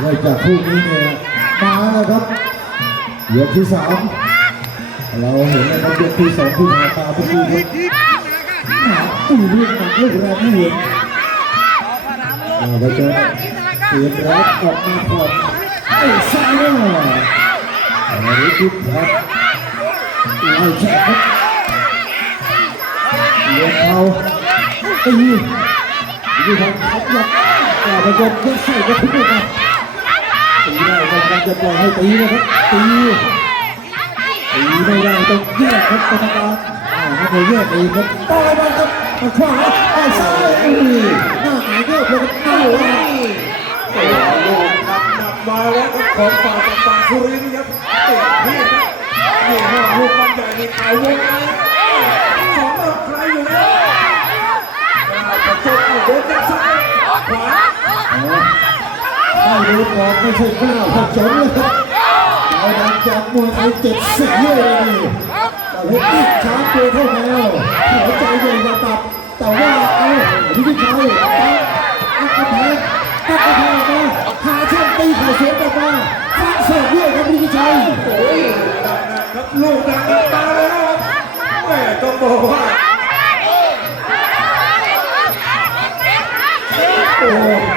ไล่จากคู่นี้เนี่ยมาแล้วครับยกที่สามเราเห็นนะครับยกที่สองที่ผ่านมาเมื่อกี้ครับหนักตีลูกหนักลูกแรงไม่เห็นอาไปเจอเสียบรับออกมาก่อนไอ้ซ้ายเนี่ยอันนี้คิดครับไล่แขกครับเลี้ยงเขาตีนี่ทางเขยับแต่ไปเจอยกใส่ก็ทุกลูกนะ ตีได้กำลังจะปล่อยให้ตีนะครับตีตีไม่ได้ต้องแยกครับกรรมการอ่าไม่ได้แยกเองครับต่อยมาครับเอาขวาเอาซ้ายอุ้ยหน้าหายเยอะเลยครับเอาไว้โอ้โหลูกหนักหนักมาแล้วครับของฝ่ายจากฝั่งสุรินทร์ครับเต็มที่ครับนี่ห้าลูกมันใหญ่ในขายวงนี้สองต่อใครอยู่เนี่ยกระจกเอาโดนจับซ้าย ไม่รู้ก่อนไม่ใช่กล้าผสมเลยครับเราดังจากมวยไทยเจ็ดสิบเลยนี่แต่ว่าอีกช้าตัวเท่าแมวหัวใจใหญ่กว่าตับ แต่ว่าเอาพิชิตชัยตั้งกระแพงตั้งกระแพงมาหาช่องตีไข่เสียงกลับมาฟังเสิร์ฟด้วยครับพิชิตชัยโอ้ยหนักนะครับลูกหนักตาเลยครับแม่ต้องบอกว่าโอ้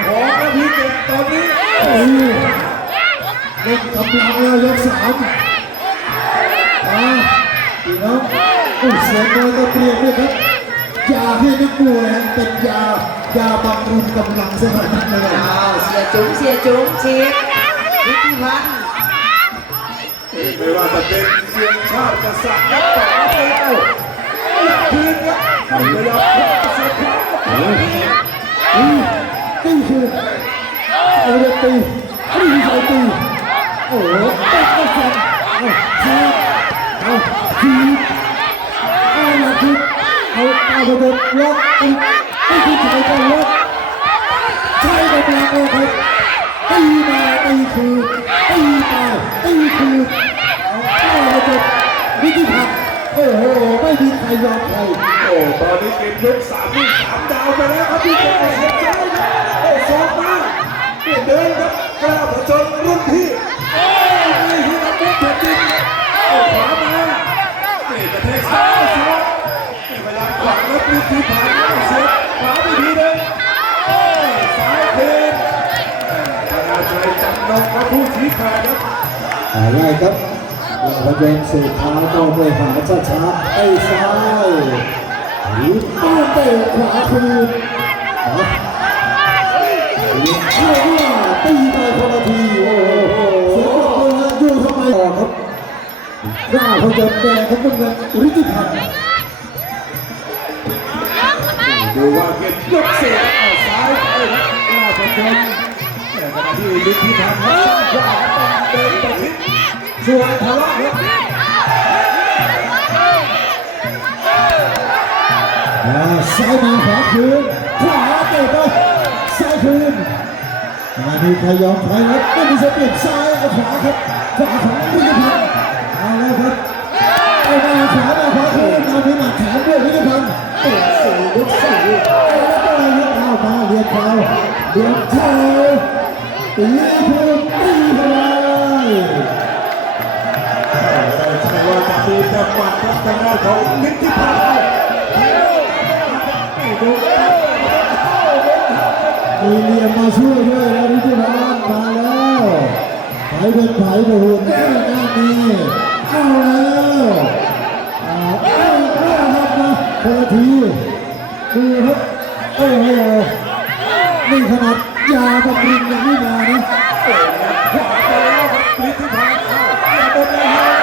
เล่นกำลังแล้วยกสามมาพี่น้องผู้เสียงมวยก็เตรียมด้วยครับยาให้นักมวยเป็นยายาบำรุงกำลังสถานะเลยอ้าวเสียจุ๋มเสียจุ๋มเชียร์พิธีพันธ์ไม่ว่าจะเป็นเสียงชาติกษัตริย์นักต่อไปเอาอยากคืนครับพยายามพกเสียขวาอืมตีคือเอาเลยตีตี สามดาวไปแล้วครับพี่เก่งเสียซ้ยครับโอ้สองมาเดินครับกล้าผจญรุ่นพี่โอ้นี่คือนักบุกแผ่นดินโอ้ขวามานี่กระแทกซ้ายสวนนี่พยายามขวางแล้วพลิกที่ผ่านเข้าเสียบขวาไปทีหนึงโอ้ซ้ายคืนธนาชัยจำนงครับผู้ชี้ขาดครับอะไรครับเราพยายามสืบเท้าก็ไปหาช้าช้าๆไอ้ซ้าย หรือป้เตะขวาคืนนะเชื่อว่าตีไปคนละทีโอ้โหเสียงปรบมืออยู่ทำไมต่อครับกล้าเขาจะแดงเขาเป็นเงินฤทธิพันธ์ดูว่าเกมยกเสียเอาซ้ายไปครับกล้าผจญแต่ขณะที่ลิทธิพันธ์ครับขวาต้องเดินประชิดส่วนทะเลาะครับ ซ้ายมาขวาคืนขวาเตะไปซ้ายคืนม่มีใครยอมใครครับไม่มีสเปลี่ยนซ้ายเอาขวาครับขวาของฤทธิพันธ์เอาแล้วครับเอามาขวามาขวาคืนเอาไปหมัดแขนด้วยวิทยพันธ์เตะสี่ยกสี่แล้วก็เลยกเอามาเรียกเขาเรียกเขาตีคืนตีเข้าไปใช่ว่าจะมีแต่หมัดครับทางด้านของลิทธิพันธ์นี่ดู มีเรียมมาช่วยด้วยนะวิทยพันธ์มาแล้วไผเป็นไผโดนหน้านี้เอาแล้วเอาเอาครับมาคนละทีดูครับโอ้โหนี่ขนาดยาบำรุงยังไม่มานะขวาไปแล้วครับลิทธิพันธ์เข้าอย่าบนเลยครั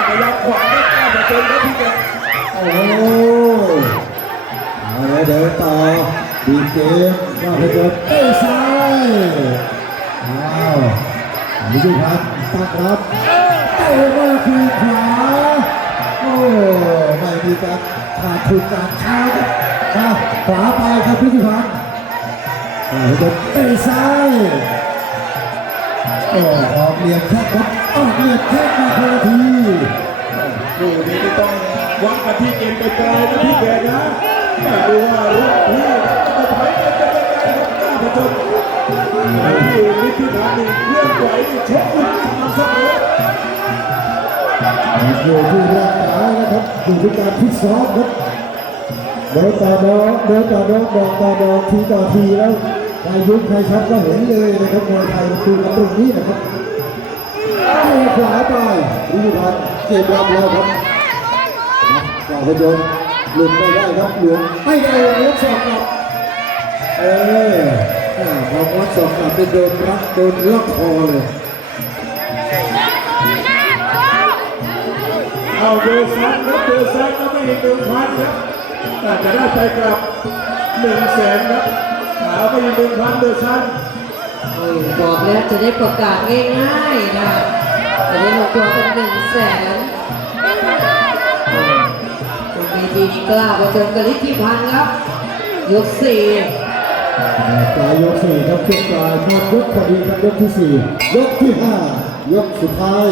บพยายามขวาไม่กล้าผจญครับพี่แกโอ้ เอาแล้วเดินต่อดีเกมก็ไปเจอเตะซ้ายอ้าววิทยพัฒน์ตั้งรับเตะมาคือขวาโอ้ไม่มีการขาดทุนการช้าครับมาขวาไปครับพิธิพัฒน์เอาไปเจอเตะซ้ายโอ้ออกเหลี่ยมแค่ครับออกเหลี่ยมแค่มาคนละทีดูนี่ไม่ต้องวัดกันที่เกมไปไกลนะพี่แกนะ ดูว่ารุ่นพี่จะไปกันจะยังไงครับกล้าผจนที่ลิทธิธ์นี่เลื่อนไหวนี่ชกมันสม่ำเสมออยู่ที่ร่างกายนะครับอยู่ที่การพิซ้อมครับเดินต่อเดินเดินต่อเดินบอกต่อบอกทีต่อทีแล้วใครยุบใครชักก็เห็นเลยนะครับมวยไทยคือกันตรงนี้นะครับขวาไปวิธีพันเก็บรับแล้วครับก่อพยนต์ หลุดไม่ได้ครับหลวงไม่ได้เลยสอบกลับเอออ่าพอวัดสอบกลับไปโดนรักโดนล็อกคอเลยเอาเดอซันครับเดอซันก็ไม่อีกหนึ่งพันครับแต่จะได้ไปกลับหนึ่งแสนครับหาไปอีกหนึ่งพันเดอซันเออบอกแล้วจะได้ประกาศง่ายๆนะจะได้ลงตัวเป็นหนึ่งแสน ทีนี้กล้าประเจนกับลิทธิพันธ์ครับ ยกสี่ปลายยกสี่ครับช่วงปลายหมดยกพอดีครับยกที่สี่ยกที่ห้ายกสุดท้าย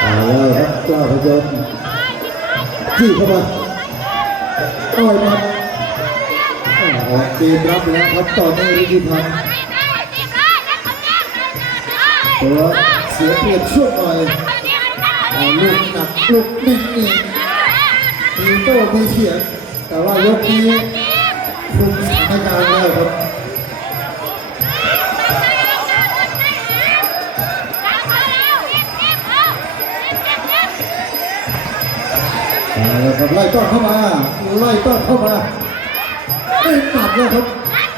เอาแล้วครับกล้าพยนต์จี้เข้ามาต่อยหมัดอ่าออกเกมรับแล้วครับต่อเนื่องฤทธิพันธ์ตัวเสียเปรียบช่วงหน่อย เอาลูกหนักลูกนิ่งนี่มีโต้มีเถียงแต่ว่ายกนี้คุมสถานการณ์ได้ครับเละครับไล่ต้อนเข้ามาไล่ต้อนเข้ามาเป็นหมัดแล้วครับ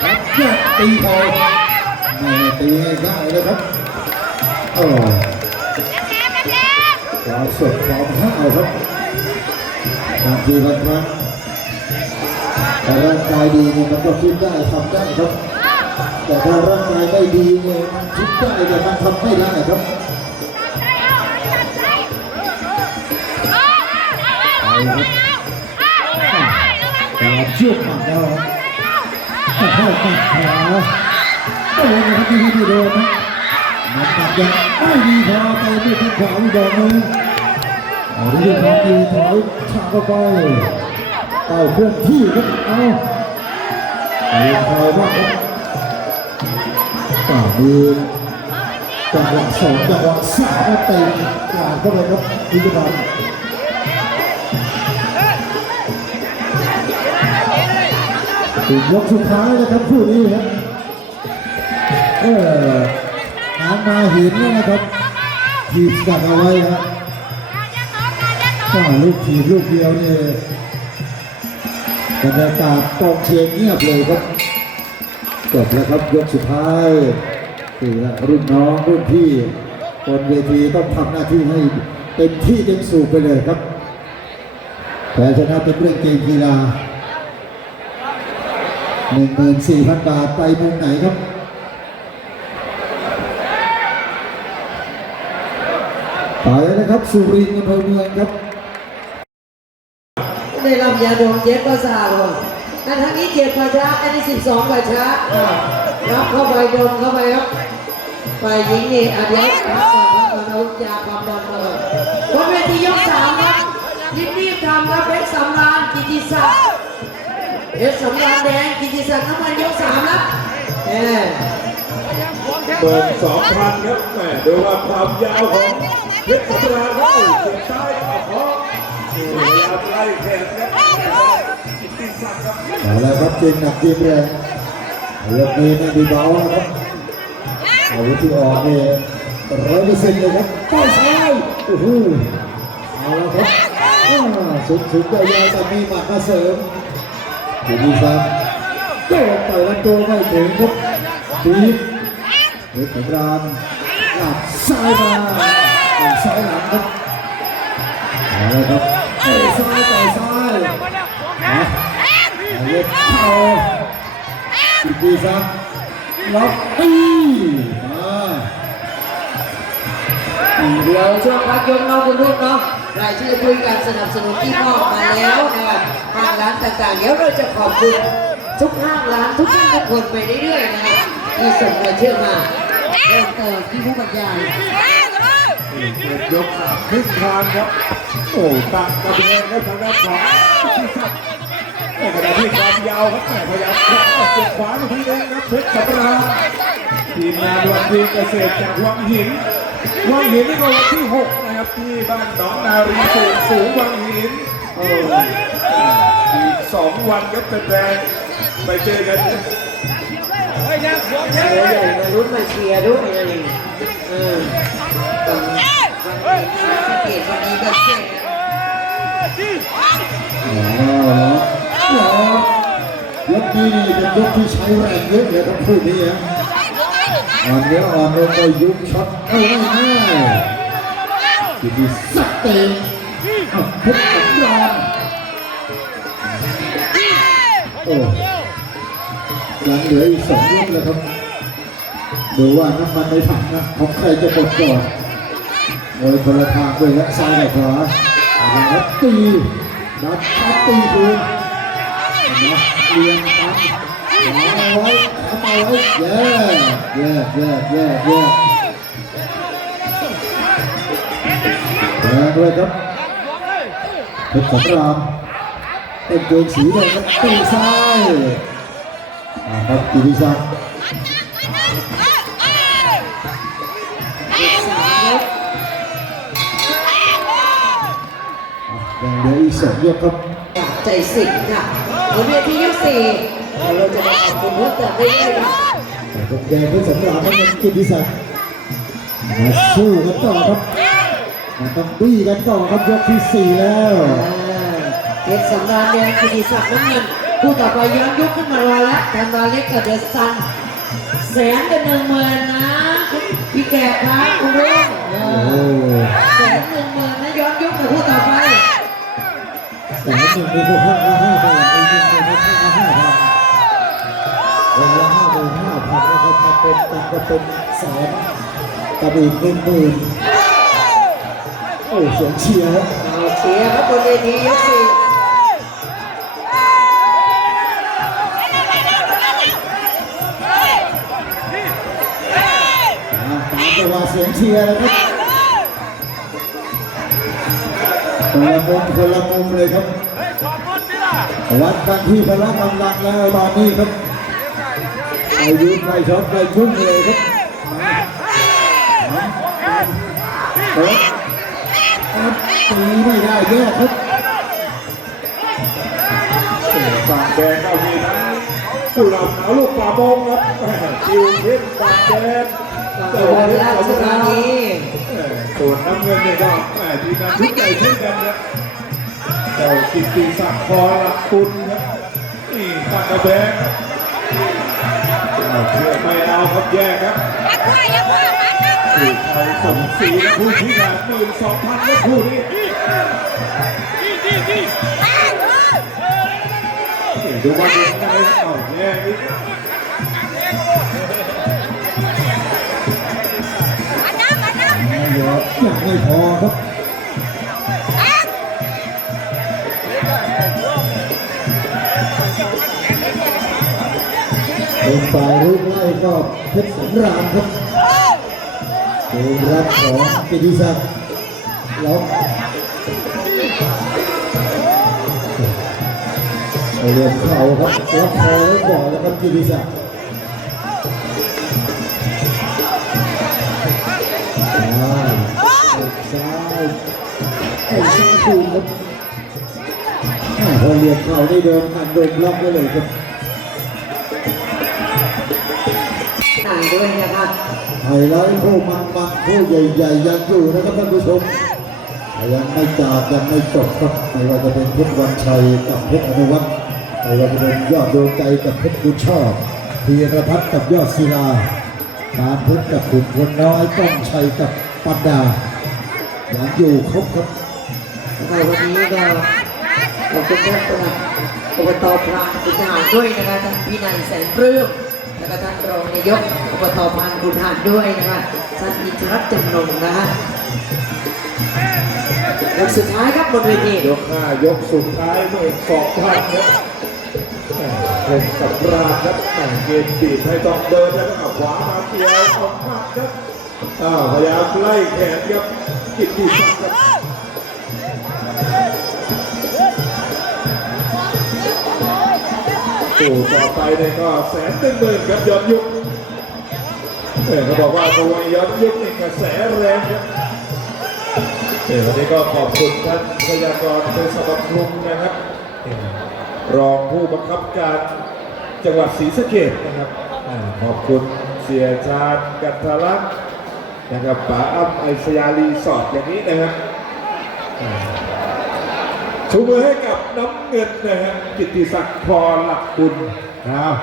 ครับแยกตีคอไม่ตีง่ายๆเลยครับโอ้ ความสดความห้าวครับบางทีบางครั้งแต่ร่างกายดีเนี่ยมันก็คิดได้ทำได้ครับ แต่ถ้าร่างกายไม่ดีเนี่ยมันคิดได้แต่มันทำไม่ได้ครับพยายามเชือกหมัดแล้วครับเข้าตัดขาโอ้โหครับที่ที่โดนนะ ตัดยังไม่ดีพอไปด้วยที่ขวาอีกดอกหนึงเอาที่ความดีถอยฉากเข้าไปเต่าเคลื่อนที่ครับเอาเรียนคอยมากครับต่ามือจังหวะสองจังหวะสามแล้วเตะกลางเข้าไปครับพิจารณา ถึงยกสุดท้ายนะครับคู่นี้ครับเออ หางมาหินนะครับทีบกัดเอาไว้ครับก็ลูกทีบลูกเดียวเนี่ยบรรยากาศกองเชียร์เงียบเลยครับจบแล้วครับยกสุดท้ายคือรุ่นน้องรุ่นพี่บนเวทีต้องทำหน้าที่ให้เต็มที่เต็มสูบไปเลยครับแพ้ชนะเป็นเรื่องเกมกีฬา14,000บาทไปมุมไหนครับ ไปแล้ว นะครับ สุรินทร์อำเภอเมืองครับได้รับยาดมเจ็บประสาทว่ะอันทั้งนี้เจ็บประชาอันนี้สิบสองประชารับเข้าไปดมเข้าไปครับฝ่ายหญิงนี่อาเดี๋ยวพักก่อนพักก่อนเอายาความดันมาก่อนบนเวทียกสามครับรีบๆทำครับเพชรสำราญกิติศักดิ์เพชรสำราญแดงกิติศักดิ์น้ำมันยกสามครับเออเปิดสองพันครับแหมดูว่าความยาวของ เพชรสำราญครับโอ้เสียบซ้ายเอาคอโอ้ยาไล่แขนครับกิติศักดิ์ครับเอาละครับเจงหนักเจงแรงยกนี้ไม่มีเบานะครับอาวุธที่ออกนี่ร้อยเปอร์เซ็นต์เลยครับป้ายซ้ายโอ้โหเอาละครับอ่าสูงสูงยาวๆแต่มีหมัดมาเสริมอยู่ดีซันโดนต่อยลำตัวไม่ถึงครับปีบเฮ้ยสำรามหลับซ้ายมา ต่อยซ้ายหลังครับเอาละครับเตะซ้ายต่อยซ้ายนะเล็กเข้าอีกทีซักล็อกตีมาเดี๋ยวช่วงพักยกน้องคุณลูกเนาะรายชื่อคุยการสนับสนุนที่มอบมาแล้วนะครับห้างร้านต่างๆ เดี๋ยวเราจะขอบคุณทุกห้างร้านทุกท่านทุกคนไปเรื่อยๆนะครับที่ส่งรายชื่อมาเพิ่มเติมที่ผู้บรรยาย ยกสามครึ่งทางครับ โอ้ตั้งกระเบนแล้วทางด้านขวากิตติศักดิ์ในขณะที่ความยาวครับแม่พยายามเก็บขวามาทีเองครับเพชรสำราญทีมงานวันดีเกษตรจากวังหิน วังหินนี่ก็วันที่หกนะครับที่บ้านหนองนารีสูงสูงวังหินโอ้อีกสองวันครับแฟนๆไปเจอกันนะเชียร์ใหญ่มาลุ้นมาเชียร์ด้วยนะนี่เออ วันนี้วันนี้สังเกตวันนี้ก็เชียร์อ๋อยกนี้นี่เป็นยกที่ใช้แรงเยอะเลยครับคู่นี้นะอ่อนเนื้ออ่อนลงไปยุบช็อตเอาง่ายๆทีนี้สักเต็มเอาเพชรสำราญโอ้ยังเหลืออีกสองยกเลยครับดูว่าน้ำมันในถังนะของใครจะหมดก่อน โอยคนลทางด้วยและซ้ายกับขวาเอาละครับตีนัดนัดตีคืนนะเรียงตามวาไว้ทำเอาไว้แย่แย่แย่แย่แย่แรงเลยครับเพชรสำรามเป็นเกงสีแดงครับตีซ้ายครับติศักดิ์ยั เหลืออีกสองยกครับใจสิงค่ะบนเวทียกสี่เราจะมาขอบคุณเพิ่มเติมเรื่อยๆครับแต่ผมแดงเพื่อสำราญนั่นเป็นกิติศักดิ์มาสู้กันต่อครับมาต้องบี้กันต่อครับยกที่สี่แล้วเพชรสำราญแดงกิติศักดิ์น้ำเงินผู้ต่อไปย้อนยุคขึ้นมารอแล้วธันวาเล็กกับเดอะซันแสนกับหนึ่งหมื่นนะพี่แก่ครับคุณรุ่งเอโอ้อแสนหนึ่งหมื่นนะย้อนยุคกับผู้ต่อไป แสนหนึ่งมีพวกห้าห้าพันอีกหนึ่งมีพวกห้าห้าพันวันละห้าหมื่นห้าพันนะครับมาเป็นกันก็เป็นแสนกับอีกหนึ่งหมื่นโอ้เสียงเชียร์เอาเชียร์ครับบนเวทียกสี่อ่าตามจังหวะเสียงเชียร์นะครับ คนละมุมคนละมุมเลยครับวัดกันที่พละกำลังแล้วตอนนี้ครับไอายุไม่ช็อตไม่ชุ่มเลยครับเปิดตีไม่ได้แยกครับฝั่งแดงก็มีทั้งกุหลาบขาลูกป่าบงครับคิวเพชรฝั่งแดง ต่อไปราชธานีส่วนน้ำเงินเนี่ยก็แม่ทีมงานชุดใหญ่เช่นกันนะเจ้ากิตติศักดิ์พอละคุณครับนี่ฝั่งกระแบงครับเอาเชื่อไม่เอาครับแยกครับผู้ไทยสมศรีผู้ที่งานหมื่นสองพันและผู้นี้นี่ดูว่าเดือนกันเลยเอาแย ยังไม่พอครับเป็นฝ่ายรุกไล่ก็เพชรสำราญครับเกมรับของกิติศักดิ์ล็อกเอาเรียนเข่าครับล็อกคอไว้ก่อนแล้วครับกิติศักดิ์ ซ้ายไอ้ซ้ายคืนครับแม่พอเรียนเข่าได้เดินอันโดนล็อกไว้เลยครับต่างด้วยนะครับไฮไลท์คู่มันมันคู่ใหญ่ๆยังอยู่นะครับท่านผู้ชมยังไม่จากยังไม่จบครับไม่ว่าจะเป็นเพชรวันชัยกับเพชรอนุวัฒน์ไม่ว่าจะเป็นยอดดวงใจกับเพชรบุชอบพีรพัฒน์กับยอดศิลาการพุทธกับขุนพลน้อยต้องชัยกับปันดา ยังอยู่ครบครับในวันนี้ก็ขอบคุณท่านประหลัดอบตพรานคุณทหารด้วยนะคะท่านพี่นายแสนปลื้มแล้วก็ท่านรองนายกอบตพรานคุณทหารด้วยนะคะท่านอินทรัตน์จำนงนะคะยกสุดท้ายครับบนเวทียกห้ายกสุดท้ายเมื่อสองพันครับเป็นสำราญครับแม่เกมบีบให้ต้องเดินแล้วก็ขวามาเกี่ยวออกมาครับอ้าพยายามไล่แขนครับ กิตติศักดิ์ครับตู่อไปเนี่ยก็แสนหนึ่งหมื่นครับยอดยุคเออเขาบอกว่ามวยยอดยุคนี่กระแสแรงครับเออวันนี้ก็ขอบคุณท่านพยากรณ์เป็นสมบำรุงนะครับ รองผู้บังคับการจังหวัดศรีสะเกษนะครับ ขอบคุณเสียชาญกันทลักษ์ นะครับป๋าอัพไอสยารีสอร์ทอย่างนี้นะครับชูมือให้กับน้ำเงินนะฮะกิติศักดิ์พรหลักบุญอ้าว